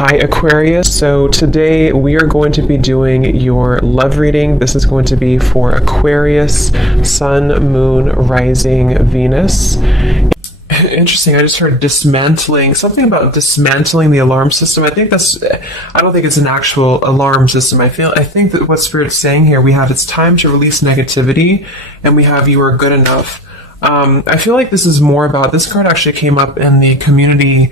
Hi Aquarius, so today we are going to be doing your love reading. This is going to be for Aquarius, Sun, Moon, Rising, Venus. Interesting, I just heard dismantling, something about dismantling the alarm system. I don't think it's an actual alarm system. I think that what Spirit's saying here, we have it's time to release negativity, and we have you are good enough. I feel like this is more about, this card actually came up in the community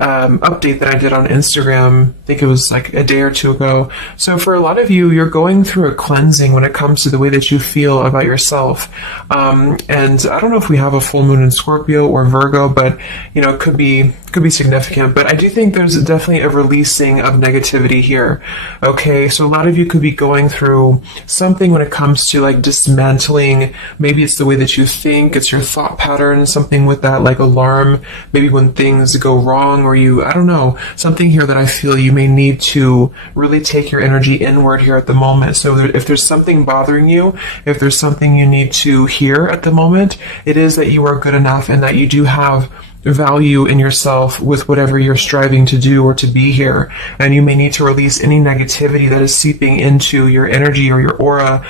update that I did on Instagram. I think it was like a day or two ago. So for a lot of you, you're going through a cleansing when it comes to the way that you feel about yourself. And I don't know if we have a full moon in Scorpio or Virgo, but it could be significant. But I do think there's definitely a releasing of negativity here. Okay, so a lot of you could be going through something when it comes to like dismantling. Maybe it's the way that you think, it's your thought pattern, something with that like alarm, maybe when things go wrong, or I don't know, something here that I feel you may need to really take your energy inward here at the moment. So if there's something bothering you, if there's something you need to hear at the moment, it is that you are good enough and that you do have value in yourself with whatever you're striving to do or to be here. And you may need to release any negativity that is seeping into your energy or your aura.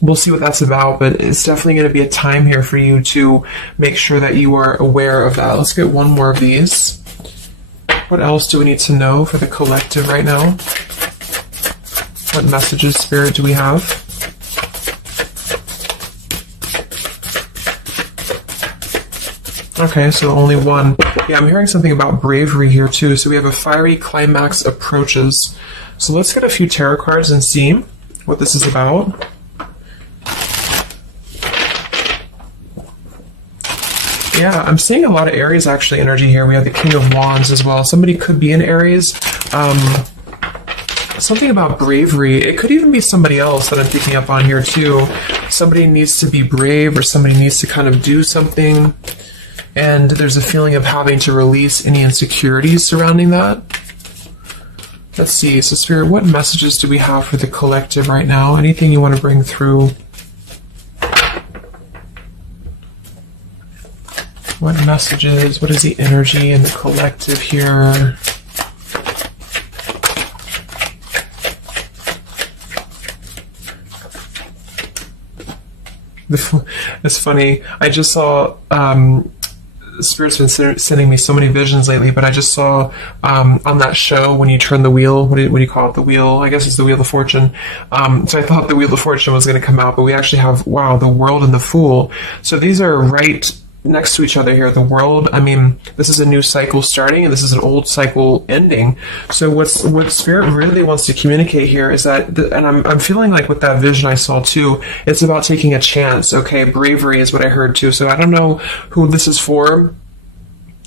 We'll see what that's about, but it's definitely going to be a time here for you to make sure that you are aware of that. Let's get one more of these. What else do we need to know for the collective right now? What messages, Spirit, do we have? Okay, so only one. Yeah, I'm hearing something about bravery here too. So we have a fiery climax approaches. So let's get a few tarot cards and see what this is about. Yeah, I'm seeing a lot of Aries actually energy here. We have the King of Wands as well. Somebody could be in Aries. Something about bravery. It could even be somebody else that I'm picking up on here too. Somebody needs to be brave, or somebody needs to kind of do something. And there's a feeling of having to release any insecurities surrounding that. Let's see. So Spirit, what messages do we have for the collective right now? Anything you want to bring through? What messages? What is the energy in the collective here? It's funny. I just saw Spirit's been sending me so many visions lately, but I just saw on that show when you turn the wheel, what do you call it? The wheel, I guess it's the Wheel of Fortune. So I thought the Wheel of Fortune was going to come out, but we actually have, wow, the World and the Fool. So these are right next to each other here. The World, I mean, this is a new cycle starting, and this is an old cycle ending. So what Spirit really wants to communicate here is that, and I'm feeling like with that vision I saw too, it's about taking a chance. Okay, bravery is what I heard too. So I don't know who this is for,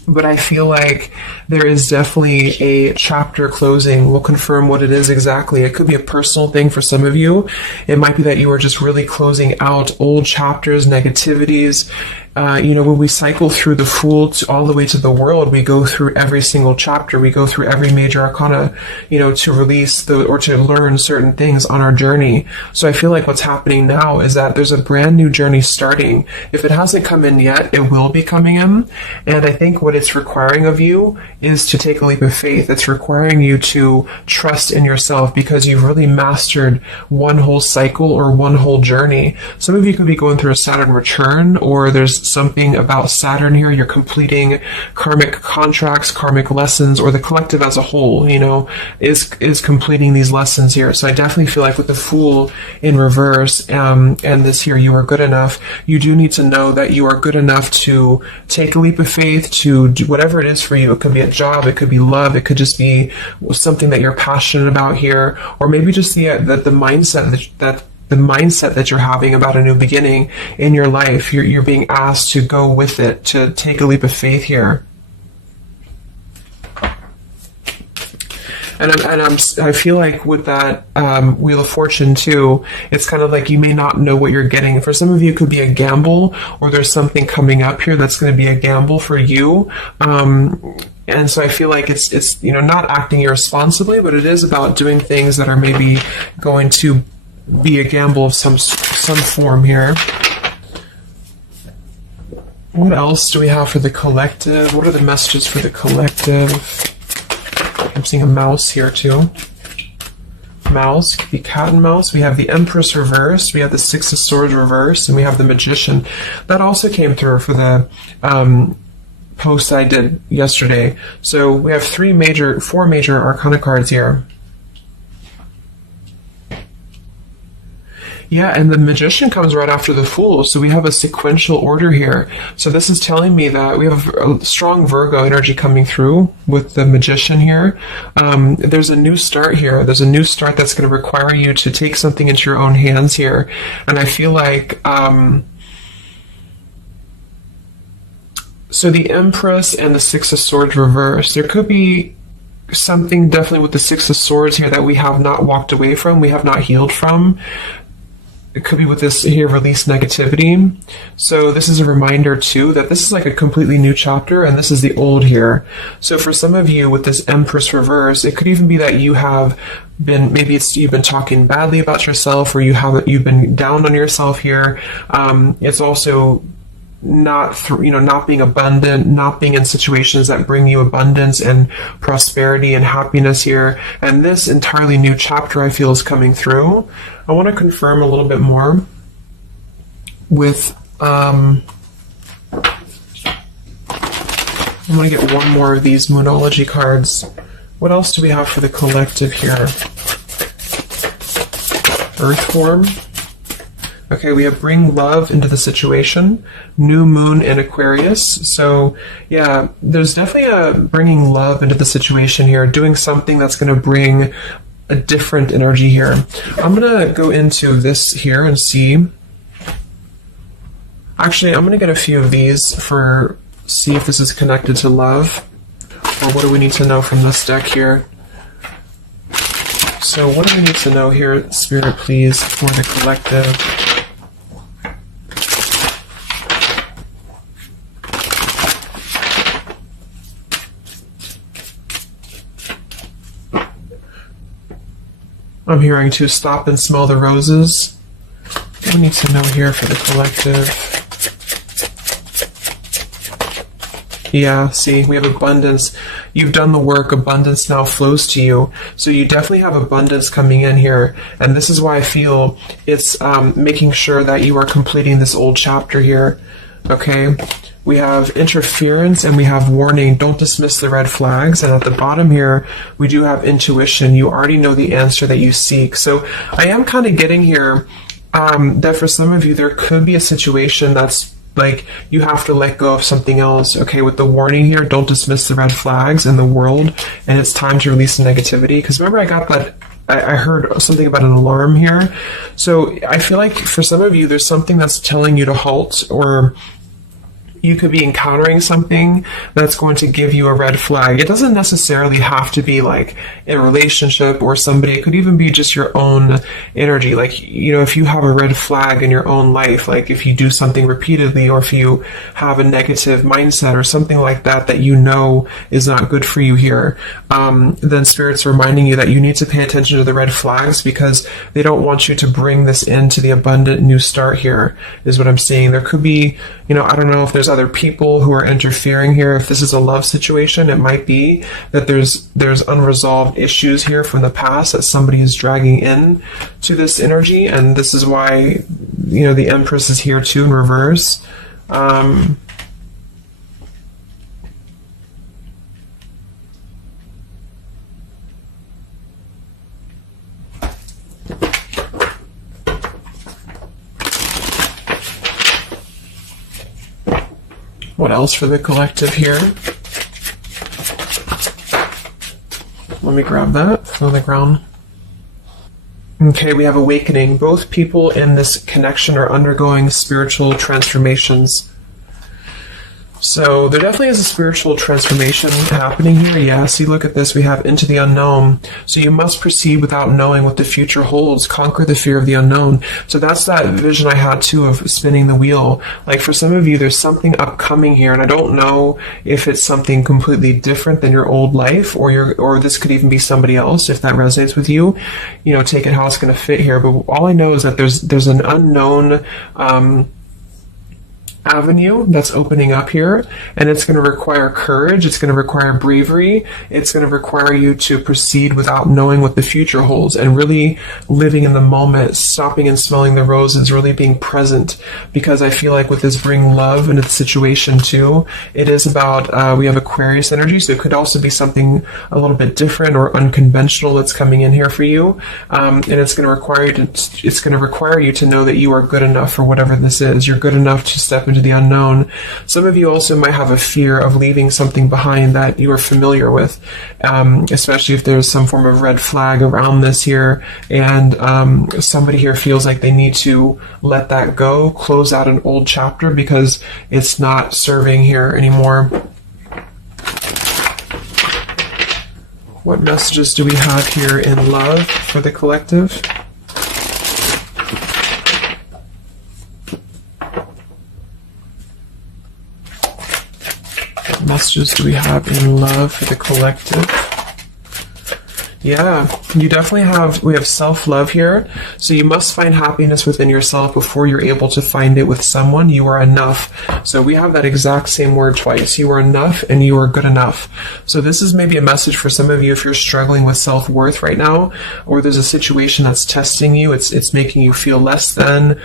but I feel like there is definitely a chapter closing. We'll confirm what it is exactly. It could be a personal thing for some of you. It might be that you are just really closing out old chapters, negativities. When we cycle through the Fool all the way to the World, we go through every single chapter. We go through every major arcana, to release or to learn certain things on our journey. So I feel like what's happening now is that there's a brand new journey starting. If it hasn't come in yet, it will be coming in. And I think what it's requiring of you is to take a leap of faith. It's requiring you to trust in yourself, because you've really mastered one whole cycle or one whole journey. Some of you could be going through a Saturn return, or there's something about Saturn here. You're completing karmic contracts, karmic lessons, or the collective as a whole, is completing these lessons here. So I definitely feel like with the Fool in reverse, and this here, you are good enough. You do need to know that you are good enough to take a leap of faith, to do whatever it is for you. It could be a job, it could be love, it could just be something that you're passionate about here, or maybe just the mindset that you're having about a new beginning in your life. You're being asked to go with it, to take a leap of faith here. And I feel like with that Wheel of Fortune too, it's kind of like you may not know what you're getting. For some of you, it could be a gamble, or there's something coming up here that's going to be a gamble for you. And so I feel like it's not acting irresponsibly, but it is about doing things that are maybe going to be a gamble of some form here. What else do we have for the collective? What are the messages for the collective? I'm seeing a mouse here too. Mouse, the cat and mouse. We have the Empress reversed. We have the Six of Swords reversed, and we have the Magician. That also came through for the post I did yesterday. So we have four major Arcana cards here. Yeah, and the Magician comes right after the Fool, so we have a sequential order here. So this is telling me that we have a strong Virgo energy coming through with the Magician here. There's a new start here. There's a new start that's going to require you to take something into your own hands here. And I feel like... so the Empress and the Six of Swords reversed. There could be something definitely with the Six of Swords here that we have not walked away from, we have not healed from. It could be with this here, release negativity. So this is a reminder too that this is like a completely new chapter and this is the old here. So for some of you with this Empress reverse, it could even be that you have been, maybe you've been talking badly about yourself, or you've been down on yourself here. It's also not being abundant, not being in situations that bring you abundance and prosperity and happiness here. And this entirely new chapter I feel is coming through. I want to confirm a little bit more with I'm going to get one more of these Moonology cards. What else do we have for the collective here? Earth form. Okay, we have bring love into the situation, new moon in Aquarius. So yeah, there's definitely a bringing love into the situation here, doing something that's going to bring a different energy here. I'm going to go into this here and see. Actually, I'm going to get a few of these see if this is connected to love, or what do we need to know from this deck here. So what do we need to know here, Spirit, please, for the collective? I'm hearing to stop and smell the roses. What do we need to know here for the collective? Yeah, see, we have abundance. You've done the work. Abundance now flows to you. So you definitely have abundance coming in here. And this is why I feel it's making sure that you are completing this old chapter here. Okay? We have interference and we have warning. Don't dismiss the red flags. And at the bottom here, we do have intuition. You already know the answer that you seek. So I am kind of getting here that for some of you, there could be a situation that's like you have to let go of something else. Okay, with the warning here, don't dismiss the red flags in the world. And it's time to release the negativity. Because remember, I got that. I heard something about an alarm here. So I feel like for some of you, there's something that's telling you to halt, or you could be encountering something that's going to give you a red flag. It doesn't necessarily have to be like a relationship or somebody. It could even be just your own energy. Like, you know, if you have a red flag in your own life, like if you do something repeatedly, or if you have a negative mindset or something like that, that you know is not good for you here, then Spirit's reminding you that you need to pay attention to the red flags, because they don't want you to bring this into the abundant new start here, is what I'm seeing. There could be, you know, I don't know if there's other people who are interfering here. If this is a love situation, it might be that there's unresolved issues here from the past that somebody is dragging in to this energy, and this is why, you know, the Empress is here too in reverse. What else for the collective here? Let me grab that on the ground. Okay, we have awakening. Both people in this connection are undergoing spiritual transformations. So there definitely is a spiritual transformation happening here. Yeah, see, look at this. We have into the unknown. So you must proceed without knowing what the future holds. Conquer the fear of the unknown. So that's that vision I had too of spinning the wheel. Like for some of you, there's something upcoming here, and I don't know if it's something completely different than your old life, or this could even be somebody else. If that resonates with you, you know, take it how it's going to fit here. But all I know is that there's an unknown avenue that's opening up here, and it's going to require courage, it's going to require bravery, it's going to require you to proceed without knowing what the future holds, and really living in the moment, stopping and smelling the roses, really being present. Because I feel like with this bring love into the situation too, it is about we have Aquarius energy, so it could also be something a little bit different or unconventional that's coming in here for you, and it's going to require you to know that you are good enough for whatever this is. You're good enough to step into the unknown. Some of you also might have a fear of leaving something behind that you are familiar with, especially if there's some form of red flag around this here, and somebody here feels like they need to let that go, close out an old chapter because it's not serving here anymore. What messages do we have here in love for the collective? Messages do we have in love for the collective? Yeah, you definitely we have self-love here. So you must find happiness within yourself before you're able to find it with someone. You are enough. So we have that exact same word twice. You are enough and you are good enough. So this is maybe a message for some of you if you're struggling with self-worth right now, or there's a situation that's testing you. It's making you feel less than.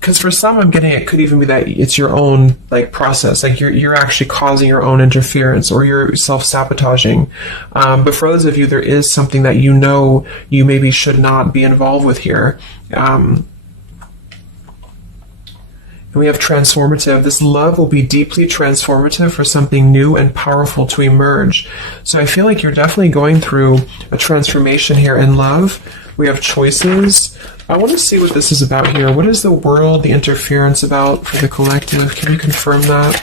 Because for some, I'm getting it could even be that it's your own process, you're actually causing your own interference, or you're self-sabotaging. But for others of you, there is something that you know you maybe should not be involved with here. And we have transformative. This love will be deeply transformative for something new and powerful to emerge. So I feel like you're definitely going through a transformation here in love. We have choices. I want to see what this is about here. What is the world, the interference about for the collective? Can you confirm that?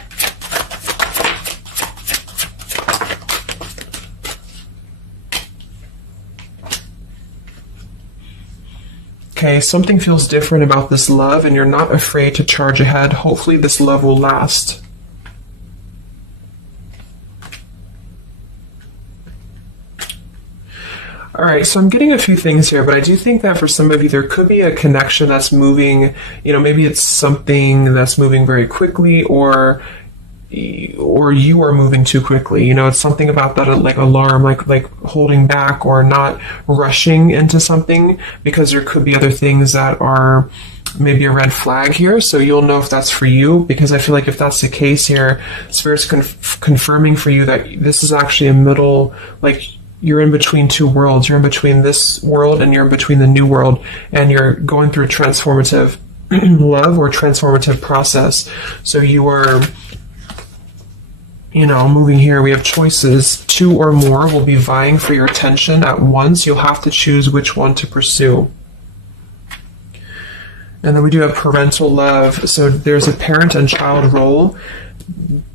Okay, something feels different about this love, and you're not afraid to charge ahead. Hopefully this love will last. All right, so I'm getting a few things here, but I do think that for some of you, there could be a connection that's moving, maybe it's something that's moving very quickly, or you are moving too quickly. It's something about that, alarm, like holding back or not rushing into something, because there could be other things that are maybe a red flag here. So you'll know if that's for you, because I feel like if that's the case here, Spirit's confirming for you that this is actually a middle, you're in between two worlds. You're in between this world and you're in between the new world, and you're going through a transformative love or transformative process. So you are, moving here. We have choices. Two or more will be vying for your attention at once. You'll have to choose which one to pursue. And then we do have parental love. So there's a parent and child role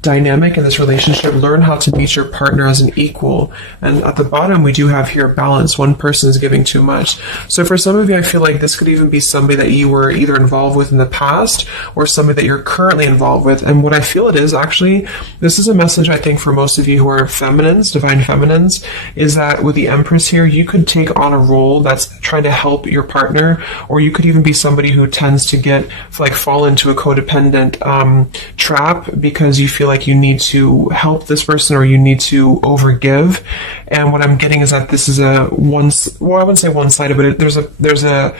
dynamic in this relationship. Learn how to meet your partner as an equal. And at the bottom, we do have here balance. One person is giving too much. So for some of you, I feel like this could even be somebody that you were either involved with in the past or somebody that you're currently involved with. And what I feel it is actually, this is a message I think for most of you who are feminines, divine feminines, is that with the Empress here, you could take on a role that's trying to help your partner, or you could even be somebody who tends to fall into a codependent trap because you feel like you need to help this person or you need to overgive. And what I'm getting is that this is I wouldn't say one-sided, but there's a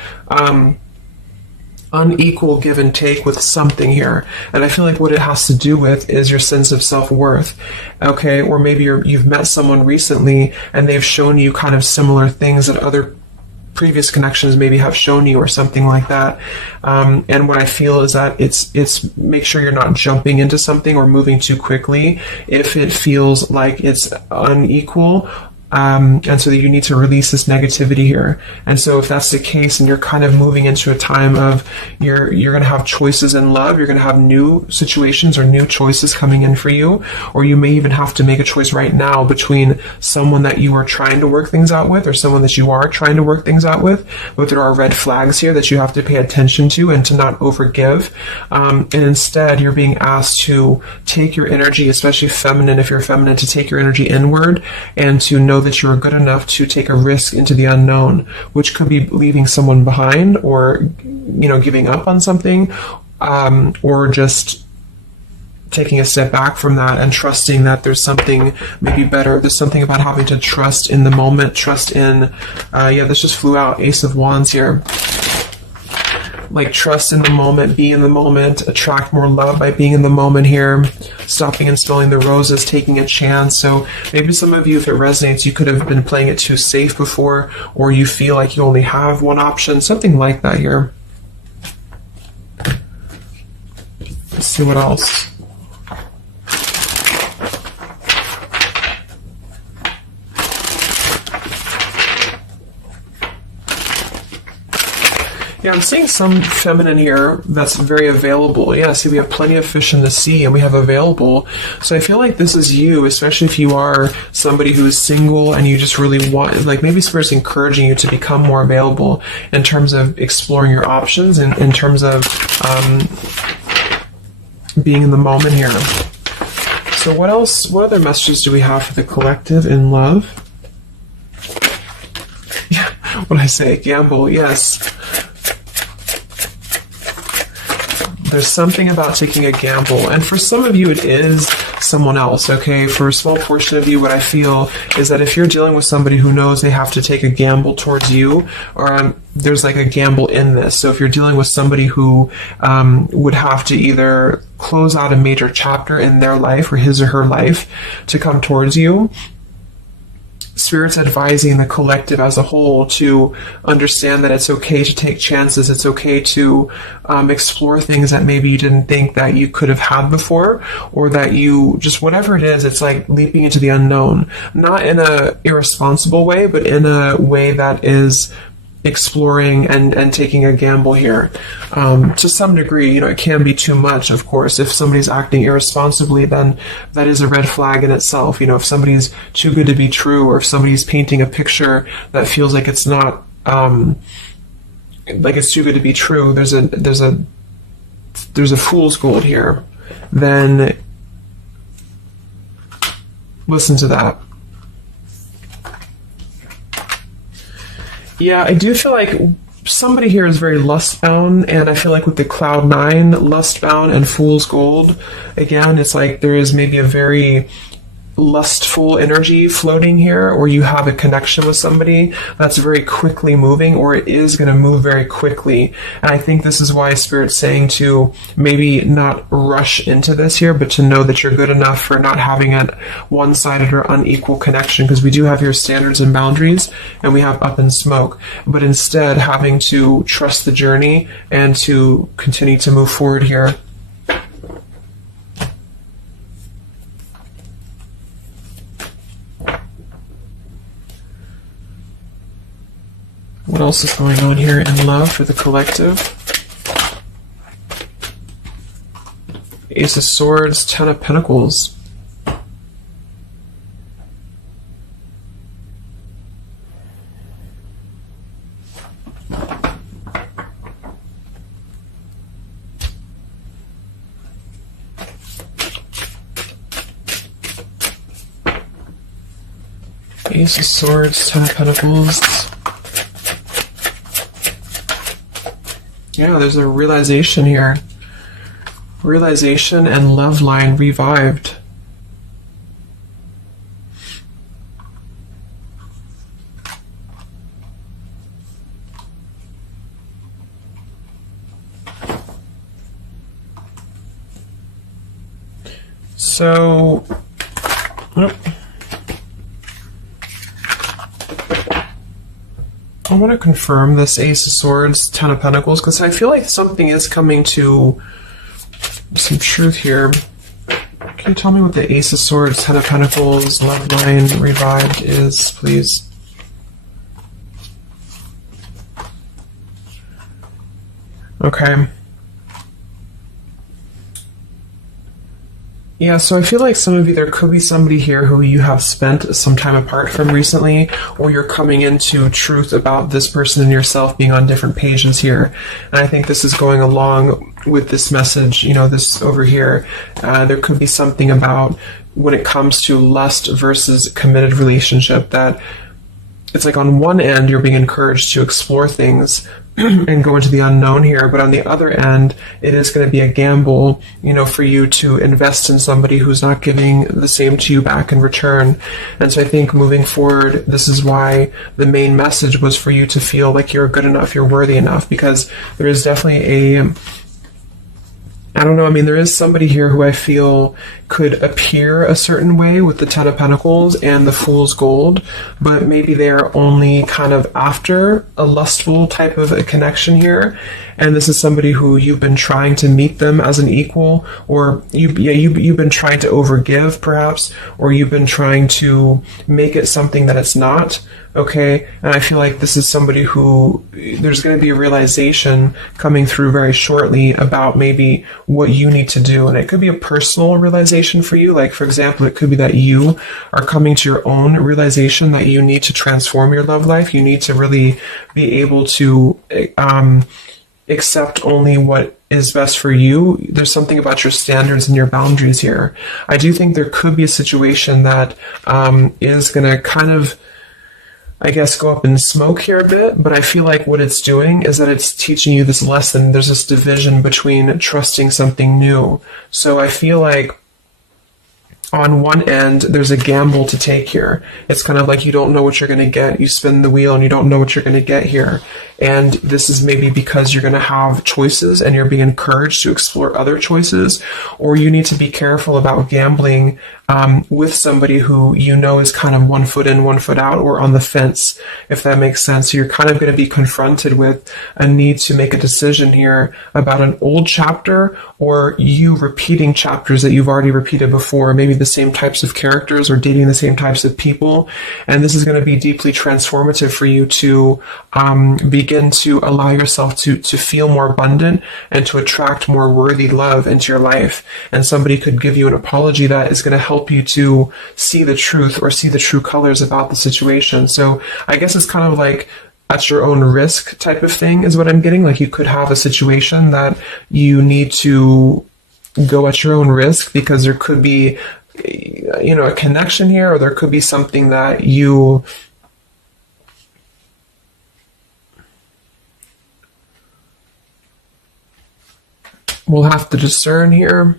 unequal give and take with something here. And I feel like what it has to do with is your sense of self-worth. Okay, or maybe you've met someone recently and they've shown you kind of similar things that other previous connections maybe have shown you, or something like that. And what I feel is that it's make sure you're not jumping into something or moving too quickly if it feels like it's unequal. And so that you need to release this negativity here. And so if that's the case and you're kind of moving into a time of you're going to have choices in love, you're going to have new situations or new choices coming in for you, or you may even have to make a choice right now between someone that you are trying to work things out with or someone that you are trying to work things out with. But there are red flags here that you have to pay attention to and to not overgive. And instead, you're being asked to take your energy, especially feminine, if you're feminine, to take your energy inward and to know that you're good enough to take a risk into the unknown, which could be leaving someone behind or, giving up on something, or just taking a step back from that and trusting that there's something maybe better. There's something about having to trust in the moment, trust in, this just flew out, Ace of Wands here. Like, trust in the moment, be in the moment, attract more love by being in the moment here, stopping and smelling the roses, taking a chance. So maybe some of you, if it resonates, you could have been playing it too safe before, or you feel like you only have one option, something like that here. Let's see what else. Yeah, I'm seeing some feminine here that's very available. Yeah, see, we have plenty of fish in the sea, and we have available. So I feel like this is you, especially if you are somebody who is single and you just really want, like, maybe Spirit's encouraging you to become more available in terms of exploring your options and in terms of being in the moment here. So what else, what other messages do we have for the collective in love? Yeah, what did I say? Gamble, yes. There's something about taking a gamble, and for some of you it is someone else, okay? For a small portion of you, what I feel is that if you're dealing with somebody who knows they have to take a gamble towards you, or there's like a gamble in this. So if you're dealing with somebody who would have to either close out a major chapter in their life or his or her life to come towards you, Spirit's advising the collective as a whole to understand that it's okay to take chances. It's okay to explore things that maybe you didn't think that you could have had before, or that you just, whatever it is, it's like leaping into the unknown. Not in a irresponsible way, but in a way that is exploring and taking a gamble here. To some degree, it can be too much, of course. If somebody's acting irresponsibly, then that is a red flag in itself. If somebody's too good to be true, or if somebody's painting a picture that feels like it's not, like it's too good to be true, there's a fool's gold here, then listen to that. Yeah, I do feel like somebody here is very lust-bound, and I feel like with the Cloud 9, lust-bound and Fool's Gold, again, it's like there is maybe a very lustful energy floating here, or you have a connection with somebody that's very quickly moving, or it is going to move very quickly. And I think this is why Spirit's saying to maybe not rush into this here, but to know that you're good enough for not having a one-sided or unequal connection, because we do have your standards and boundaries, and we have up in smoke, but instead having to trust the journey and to continue to move forward here. What else is going on here in love for the collective? Ace of Swords, Ten of Pentacles. Ace of Swords, Ten of Pentacles. Yeah, there's a realization here. Realization and love line revived. So, I want to confirm this Ace of Swords, Ten of Pentacles, because I feel like something is coming to some truth here. Can you tell me what the Ace of Swords, Ten of Pentacles, love line revived is, please? Okay. Yeah, so I feel like some of you, there could be somebody here who you have spent some time apart from recently, or you're coming into truth about this person and yourself being on different pages here. And I think this is going along with this message, this over here. There could be something about when it comes to lust versus committed relationship, that it's like on one end you're being encouraged to explore things and go into the unknown here. But on the other end, it is going to be a gamble, for you to invest in somebody who's not giving the same to you back in return. And so I think moving forward, this is why the main message was for you to feel like you're good enough, you're worthy enough, because there is definitely I don't know, I mean, there is somebody here who I feel could appear a certain way with the Ten of Pentacles and the Fool's Gold, but maybe they're only kind of after a lustful type of a connection here. And this is somebody who you've been trying to meet them as an equal, or you've been trying to overgive perhaps, or you've been trying to make it something that it's not. Okay, and I feel like this is somebody who there's going to be a realization coming through very shortly about maybe what you need to do. And it could be a personal realization for you. Like, for example, it could be that you are coming to your own realization that you need to transform your love life. You need to really be able to accept only what is best for you. There's something about your standards and your boundaries here. I do think there could be a situation that is going to kind of, I guess, go up in smoke here a bit, but I feel like what it's doing is that it's teaching you this lesson. There's this division between trusting something new. So I feel like on one end, there's a gamble to take here. It's kind of like you don't know what you're going to get. You spin the wheel and you don't know what you're going to get here. And this is maybe because you're going to have choices and you're being encouraged to explore other choices, or you need to be careful about gambling with somebody who is kind of 1 foot in, 1 foot out, or on the fence, if that makes sense. So you're kind of going to be confronted with a need to make a decision here about an old chapter, or you repeating chapters that you've already repeated before, maybe the same types of characters or dating the same types of people. And this is going to be deeply transformative for you to begin to allow yourself to feel more abundant and to attract more worthy love into your life. And somebody could give you an apology that is going to help you to see the truth or see the true colors about the situation. So I guess it's kind of like at your own risk type of thing is what I'm getting. Like, you could have a situation that you need to go at your own risk because there could be a connection here, or there could be something that you will have to discern here.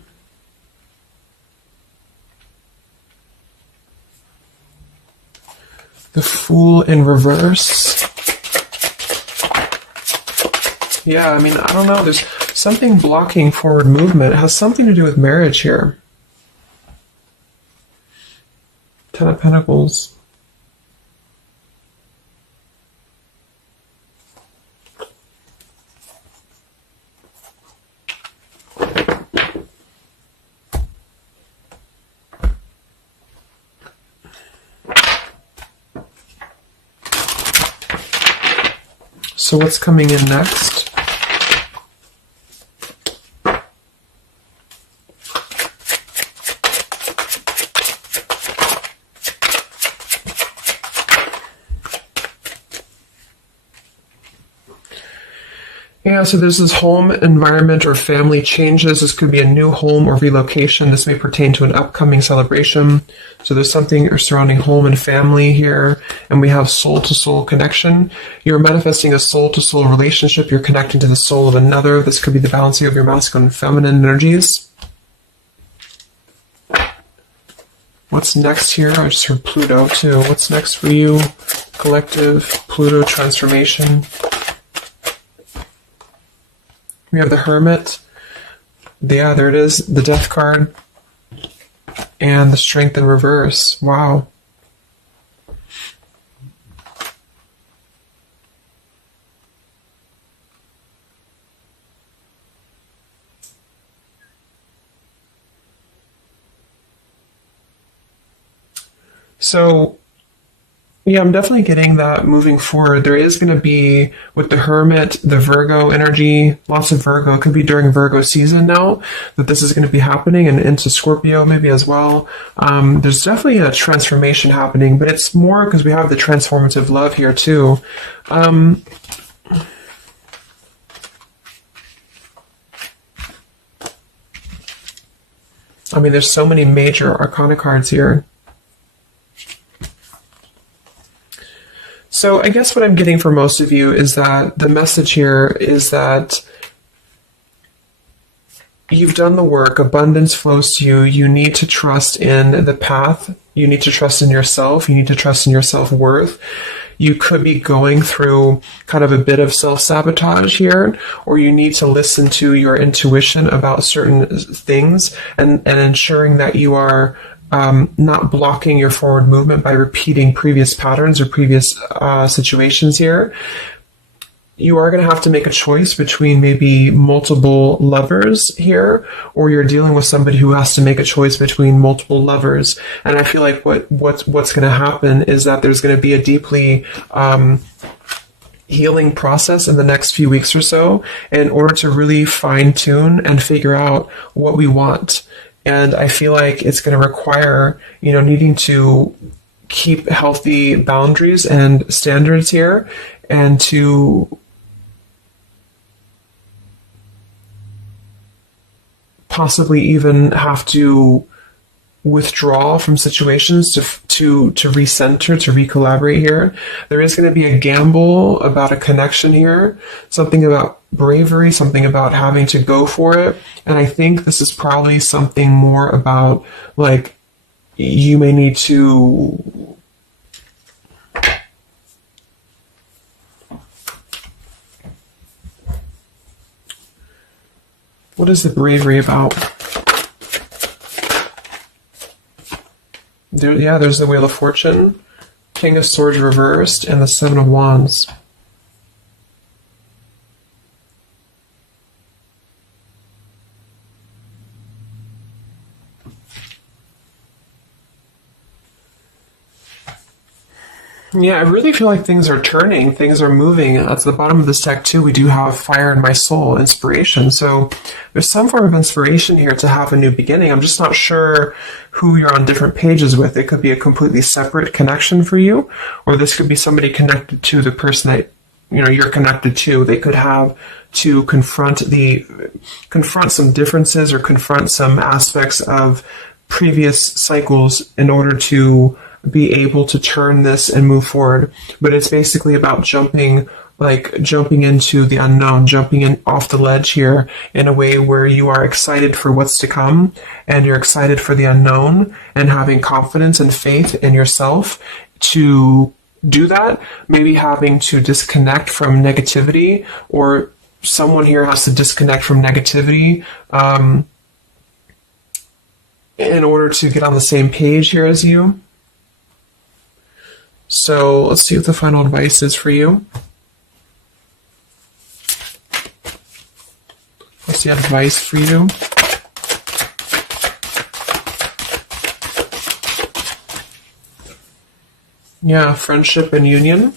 The Fool in reverse. Yeah, I mean, I don't know. There's something blocking forward movement. It has something to do with marriage here. Ten of Pentacles. So what's coming in next? Yeah, so there's this home environment or family changes. This could be a new home or relocation. This may pertain to an upcoming celebration. So there's something surrounding home and family here. And we have soul-to-soul connection. You're manifesting a soul-to-soul relationship. You're connecting to the soul of another. This could be the balancing of your masculine and feminine energies. What's next here? I just heard Pluto too. What's next for you? Collective, Pluto transformation. We have the Hermit. Yeah, there it is. The Death card. And the Strength in reverse. Wow. So, yeah, I'm definitely getting that moving forward. There is going to be, with the Hermit, the Virgo energy, lots of Virgo. It could be during Virgo season now that this is going to be happening, and into Scorpio maybe as well. There's definitely a transformation happening, but it's more because we have the transformative love here too. I mean, there's so many major arcana cards here. So I guess what I'm getting for most of you is that the message here is that you've done the work, abundance flows to you, you need to trust in the path, you need to trust in yourself, you need to trust in your self-worth. You could be going through kind of a bit of self-sabotage here, or you need to listen to your intuition about certain things and ensuring that you are not blocking your forward movement by repeating previous patterns or previous situations here. You are going to have to make a choice between maybe multiple lovers here, or you're dealing with somebody who has to make a choice between multiple lovers. And I feel like what's going to happen is that there's going to be a deeply healing process in the next few weeks or so in order to really fine tune and figure out what we want. And I feel like it's going to require, needing to keep healthy boundaries and standards here, and to possibly even have to withdraw from situations to recenter, to recollaborate here. There is going to be a gamble about a connection here, something about bravery, something about having to go for it. And I think this is probably something more about, like, you may need to what is the bravery about? There's the Wheel of Fortune, King of Swords reversed, and the Seven of Wands. Yeah, I really feel like things are turning, things are moving. At the bottom of this deck, too, we do have Fire in My Soul, inspiration. So there's some form of inspiration here to have a new beginning. I'm just not sure who you're on different pages with. It could be a completely separate connection for you, or this could be somebody connected to the person that you're connected to. They could have to confront some differences or confront some aspects of previous cycles in order to be able to turn this and move forward. But it's basically about jumping into the unknown, jumping in off the ledge here in a way where you are excited for what's to come, and you're excited for the unknown, and having confidence and faith in yourself to do that. Maybe having to disconnect from negativity, or someone here has to disconnect from negativity in order to get on the same page here as you. So let's see what the final advice is for you. What's the advice for you? Yeah, friendship and union.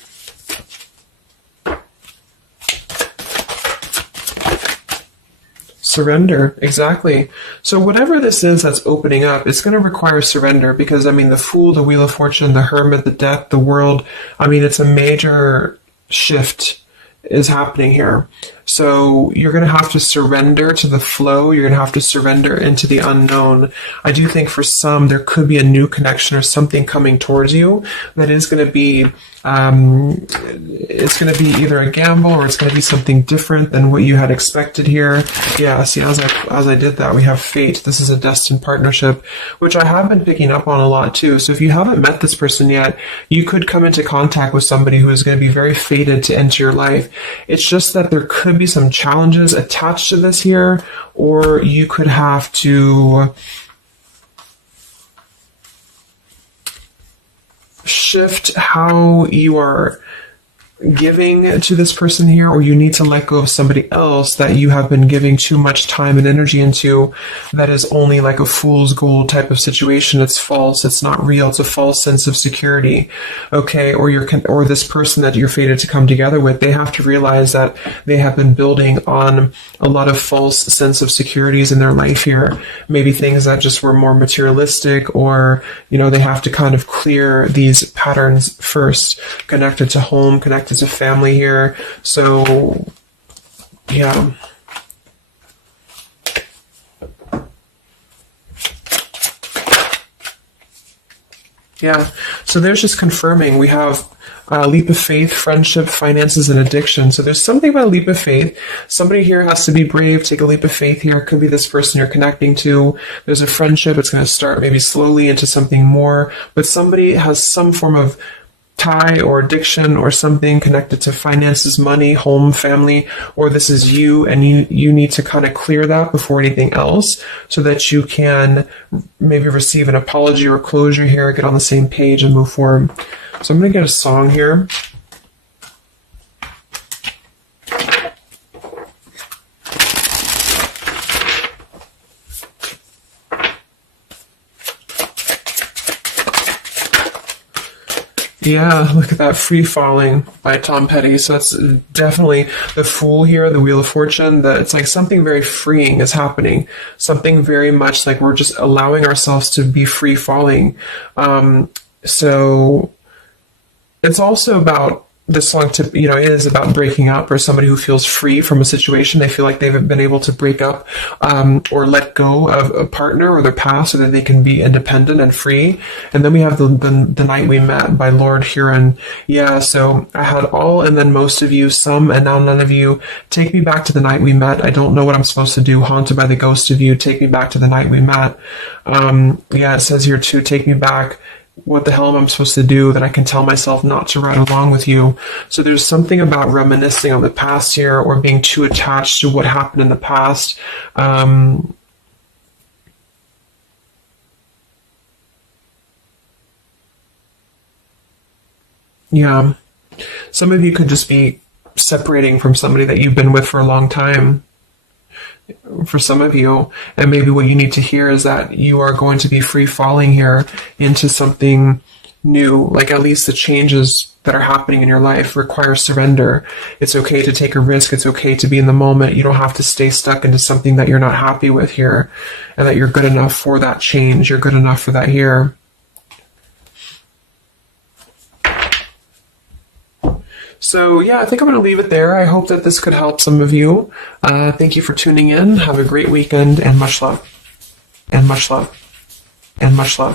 Surrender, exactly. So whatever this is that's opening up, it's going to require surrender, because, the Fool, the Wheel of Fortune, the Hermit, the Death, the World, it's a major shift is happening here. So you're going to have to surrender to the flow. You're going to have to surrender into the unknown. I do think for some, there could be a new connection or something coming towards you that is going to be, it's going to be either a gamble, or it's going to be something different than what you had expected here. Yeah, see, as I did that, we have fate. This is a destined partnership, which I have been picking up on a lot too. So if you haven't met this person yet, you could come into contact with somebody who is going to be very fated to enter your life. It's just that there could be some challenges attached to this here, or you could have to shift how you are giving to this person here, or you need to let go of somebody else that you have been giving too much time and energy into, that is only like a fool's gold type of situation. It's false, it's not real, it's a false sense of security. Okay, or this person that you're fated to come together with, they have to realize that they have been building on a lot of false sense of securities in their life here. Maybe things that just were more materialistic, or they have to kind of clear these patterns first, connected to home, connected to family here. So yeah, Yeah. So there's just confirming. We have leap of faith, friendship, finances, and addiction. So there's something about a leap of faith. Somebody here has to be brave, take a leap of faith here. It could be this person you're connecting to. There's a friendship. It's going to start maybe slowly into something more. But somebody has some form of tie or addiction or something connected to finances, money, home, family, or this is you, and you need to kind of clear that before anything else so that you can maybe receive an apology or closure here, get on the same page and move forward. So I'm going to get a song here. Yeah, look at that, Free Falling by Tom Petty. So it's definitely the Fool here, the Wheel of Fortune, that it's like something very freeing is happening. Something very much like we're just allowing ourselves to be free falling. So it's also about this song it is about breaking up, or somebody who feels free from a situation. They feel like they've been able to break up or let go of a partner or their past so that they can be independent and free. And then we have the Night We Met by Lord Huron. Yeah, so I had all and then most of you, some and now none of you. Take me back to the night we met. I don't know what I'm supposed to do. Haunted by the ghost of you. Take me back to the night we met. Yeah, it says here too, take me back. What the hell am I supposed to do that I can tell myself not to ride along with you? So there's something about reminiscing on the past here, or being too attached to what happened in the past. Yeah. Some of you could just be separating from somebody that you've been with for a long time. For some of you, and maybe what you need to hear is that you are going to be free falling here into something new. Like, at least the changes that are happening in your life require surrender. It's okay to take a risk. It's okay to be in the moment. You don't have to stay stuck into something that you're not happy with here, and that you're good enough for that change. You're good enough for that here. So yeah, I think I'm going to leave it there. I hope that this could help some of you. Thank you for tuning in. Have a great weekend, and much love. And much love. And much love.